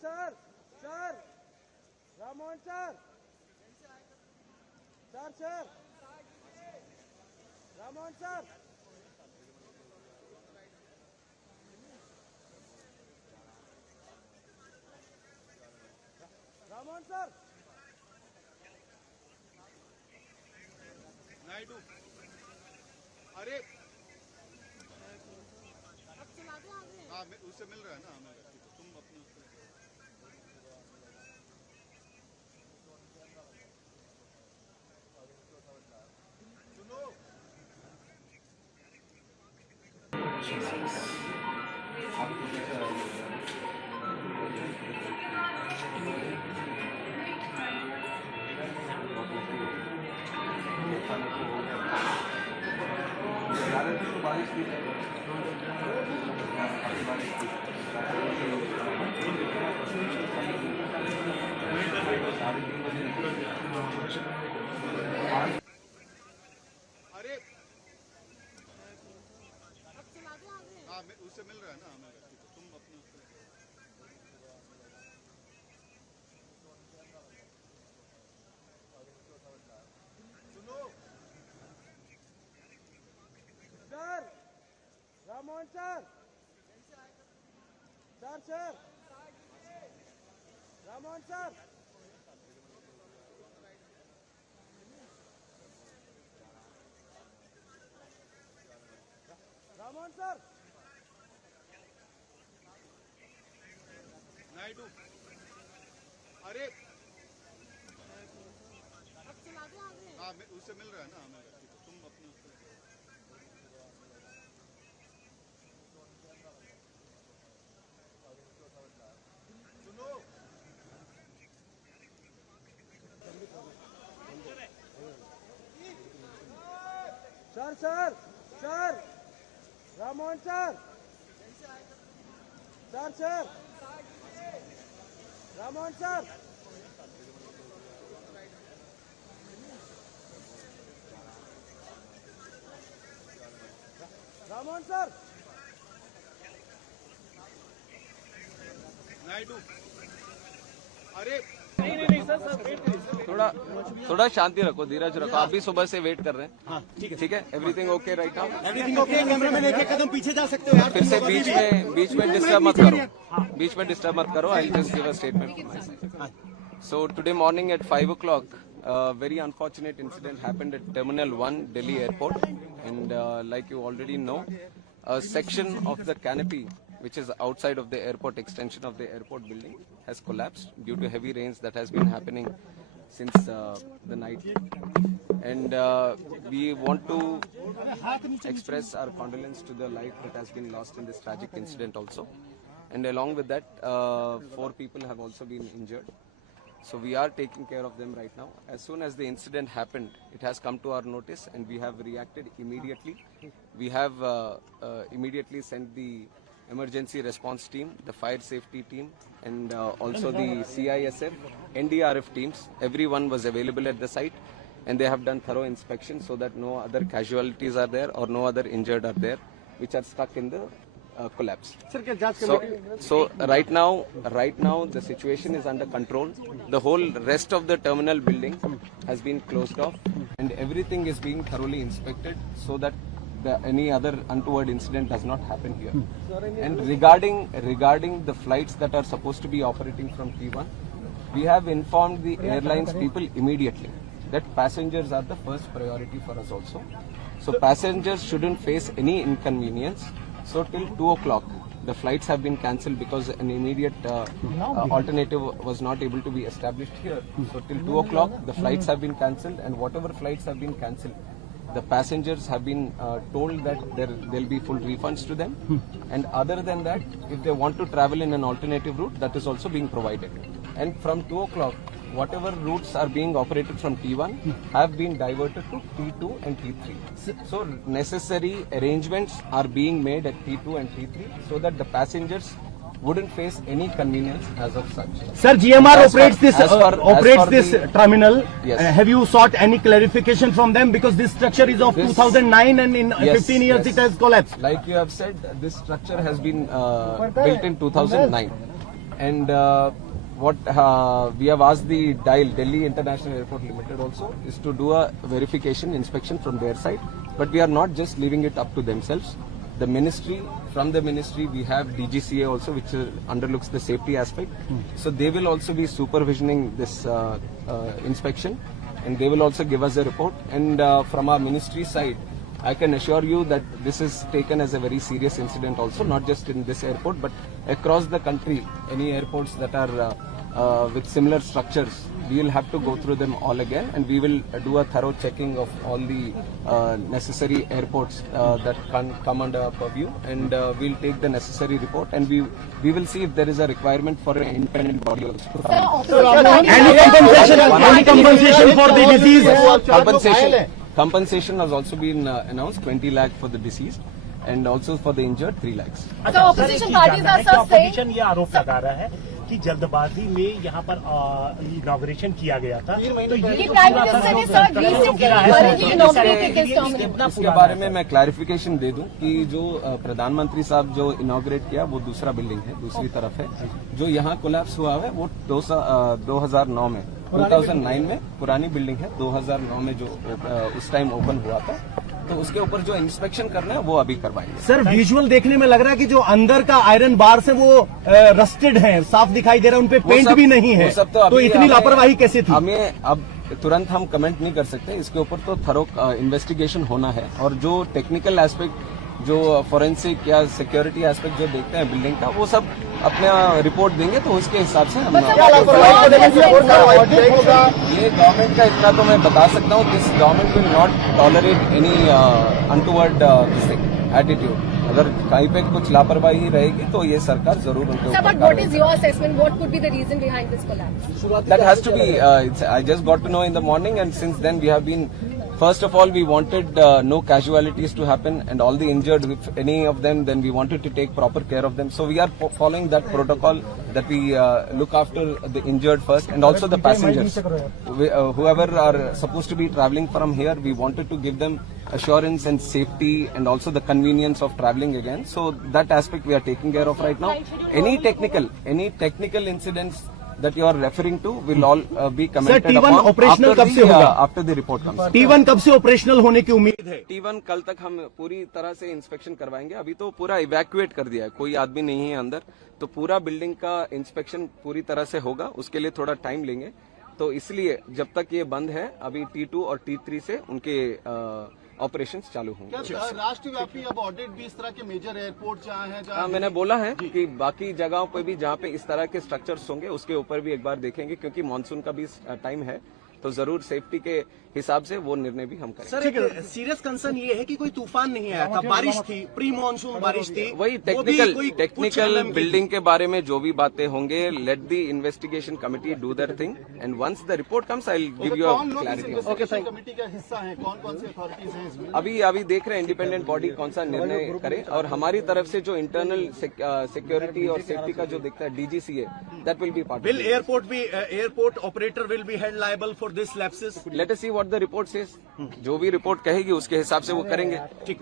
Sir, Ramon sir, Ramon sir, Ramon sir. Naidu, अरे हाँ उससे मिल रहा है ना हमें, तुम अपने सुनो। बारिश की अरे हाँ उससे मिल रहा है ना हमें, तुम अपने सुनो। Sir, Ramon sir, Ramon sir. Ramon sir. Naidu, अरे हाँ उससे मिल रहा है ना हमें, तुम अपने सुनो। Sir, Ramon sir, Ramon sir. Ramon sir. Naidu, अरे थोड़ा शांति रखो, धीरज रखो। आप भी सुबह से वेट कर रहे हैं। ठीक है, everything okay right now? Everything okay. Cameraman एक कदम पीछे जा सकते हो यार। फिर से बीच में डिस्टर्ब मत करो, बीच में डिस्टर्ब मत करो। I just give a statement. So today morning at 5 o'clock, a very unfortunate incident happened at Terminal 1, Delhi Airport. And like you already know, a section of the canopy, which is outside of the airport, extension of the airport building, has collapsed due to heavy rains that has been happening since the night. And we want to express our condolence to the life that has been lost in this tragic incident also. And along with that, 4 people have also been injured. So we are taking care of them right now. As soon as the incident happened, it has come to our notice and we have reacted immediately. We have immediately sent the emergency response team, the fire safety team, and also the CISF, NDRF teams. Everyone was available at the site and they have done thorough inspection so that no other casualties are there or no other injured are there which are stuck in the collapse. So right now the situation is under control. The whole rest of the terminal building has been closed off and everything is being thoroughly inspected so that any other untoward incident does not happen here. And regarding the flights that are supposed to be operating from T1, we have informed the airlines people immediately that passengers are the first priority for us also. So passengers shouldn't face any inconvenience. So till 2 o'clock, the flights have been cancelled because an immediate alternative was not able to be established here. So till 2 o'clock, the flights have been cancelled, and whatever flights have been cancelled, the passengers have been told that there will be full refunds to them. And other than that, if they want to travel in an alternative route, that is also being provided. And from 2 o'clock, whatever routes are being operated from T1 have been diverted to T2 and T3. So necessary arrangements are being made at T2 and T3 so that the passengers wouldn't face any convenience as of such. Sir, GMR operates this terminal. Yes. Have you sought any clarification from them, because this structure is of 2009 and in 15 years it has collapsed? Like you have said, this structure has been built in 2009. and what we have asked the DIAL, Delhi International Airport Limited, also is to do a verification inspection from their side. But we are not just leaving it up to themselves. The ministry, from the ministry, we have DGCA also, which underlooks the safety aspect. So they will also be supervisioning this inspection, and they will also give us a report. And from our ministry side, I can assure you that this is taken as a very serious incident also, not just in this airport, but across the country, any airports that are with similar structures, we will have to go through them all again, and we will do a thorough checking of all the necessary airports that can come under our purview, and we'll take the necessary report, and we will see if there is a requirement for an independent body also. Any compensation for the disease? Compensation has also been announced, 20 lakh for the deceased, and also for the injured 3 lakhs. So opposition parties are saying opposition ये आरोप लगा रहा है कि जल्दबाजी में यहाँ पर इनॉग्रेशन किया गया था। तो कि प्राइम मिनिस्टर ने sir recently inaugurated his terminal. इसके बारे में मैं क्लैरिफिकेशन दे दूं कि जो प्रधानमंत्री साहब जो इनॉग्रेट किया वो दूसरा बिल्डिंग है, दूसरी तरफ है। जो यहाँ कोलैप्स हुआ है वो 2009 में 2009 में पुरानी बिल्डिंग है, 2009 में जो उस टाइम ओपन हुआ था, तो उसके ऊपर जो इंस्पेक्शन करना है वो अभी करवाएंगे। सर विजुअल देखने में लग रहा है कि जो अंदर का आयरन बार से वो रस्टेड है, साफ दिखाई दे रहा है, उनपे पेंट भी नहीं है, वो सब तो इतनी हमें- लापरवाही कैसे थी? हमें अब तुरंत हम कमेंट नहीं कर सकते, इसके ऊपर तो थरो इन्वेस्टिगेशन होना है, और जो टेक्निकल एस्पेक्ट, जो फॉरेंसिक या सिक्योरिटी एस्पेक्ट जो देखते हैं बिल्डिंग का, वो सब अपना रिपोर्ट देंगे, तो उसके हिसाब से हम ये गवर्नमेंट का इतना तो मैं बता सकता हूँ, this government will not tolerate any untoward attitude. अगर कहीं पे कुछ लापरवाही रहेगी तो ये सरकार जरूर उनके Sir, ऊपर but what is your assessment? What could be the reason behind this collapse? That has to be, I just got to know in the morning, and since then we have been, first of all, we wanted no casualties to happen, and all the injured, if any of them, then we wanted to take proper care of them. So we are following that protocol, that we look after the injured first, and also the passengers. Whoever are supposed to be traveling from here, we wanted to give them assurance and safety, and also the convenience of traveling again. So that aspect we are taking care of right now. Any technical incidents that you are referring to will all be commented T1 upon operational after कब से होगा? after the report comes. T1 कब से operational होने की उम्मीद है? T1 कल तक हम पूरी तरह से इंस्पेक्शन करवाएंगे। अभी तो पूरा इवैक्यूएट कर दिया है, कोई आदमी नहीं है अंदर, तो पूरा बिल्डिंग का इंस्पेक्शन पूरी तरह से होगा, उसके लिए थोड़ा टाइम लेंगे। तो इसलिए जब तक ये बंद है, अभी T2 और T3 से उनके ऑपरेशंस चालू होंगे। राष्ट्रव्यापी अब ऑडिट भी इस तरह के मेजर एयरपोर्ट जहाँ हैं, हाँ, मैंने बोला है कि बाकी जगहों पे भी जहाँ पे इस तरह के स्ट्रक्चर्स होंगे, उसके ऊपर भी एक बार देखेंगे, क्योंकि मानसून का भी टाइम है, तो जरूर सेफ्टी के हिसाब से वो निर्णय भी हम करेंगे। सर एक सीरियस कंसर्न ये है कि कोई तूफान नहीं आया था, बारिश थी, प्री मानसून बारिश थी। वही टेक्निकल बिल्डिंग के बारे में जो भी बातें होंगे, let the investigation committee do their thing, and once the report comes I will give you a clarity. Committee का हिस्सा है, कौन कौन सी अथॉरिटीज हैं इसमें? अभी देख रहे हैं इंडिपेंडेंट बॉडी कौन सा निर्णय करे, और हमारी तरफ से जो इंटरनल सिक्योरिटी और सेफ्टी का जो देखता है DGCA, that will be part. Will airport operator will be held liable for this lapses? Let us see what the report says, जो भी रिपोर्ट कहेगी उसके हिसाब से वो करेंगे। ठीक।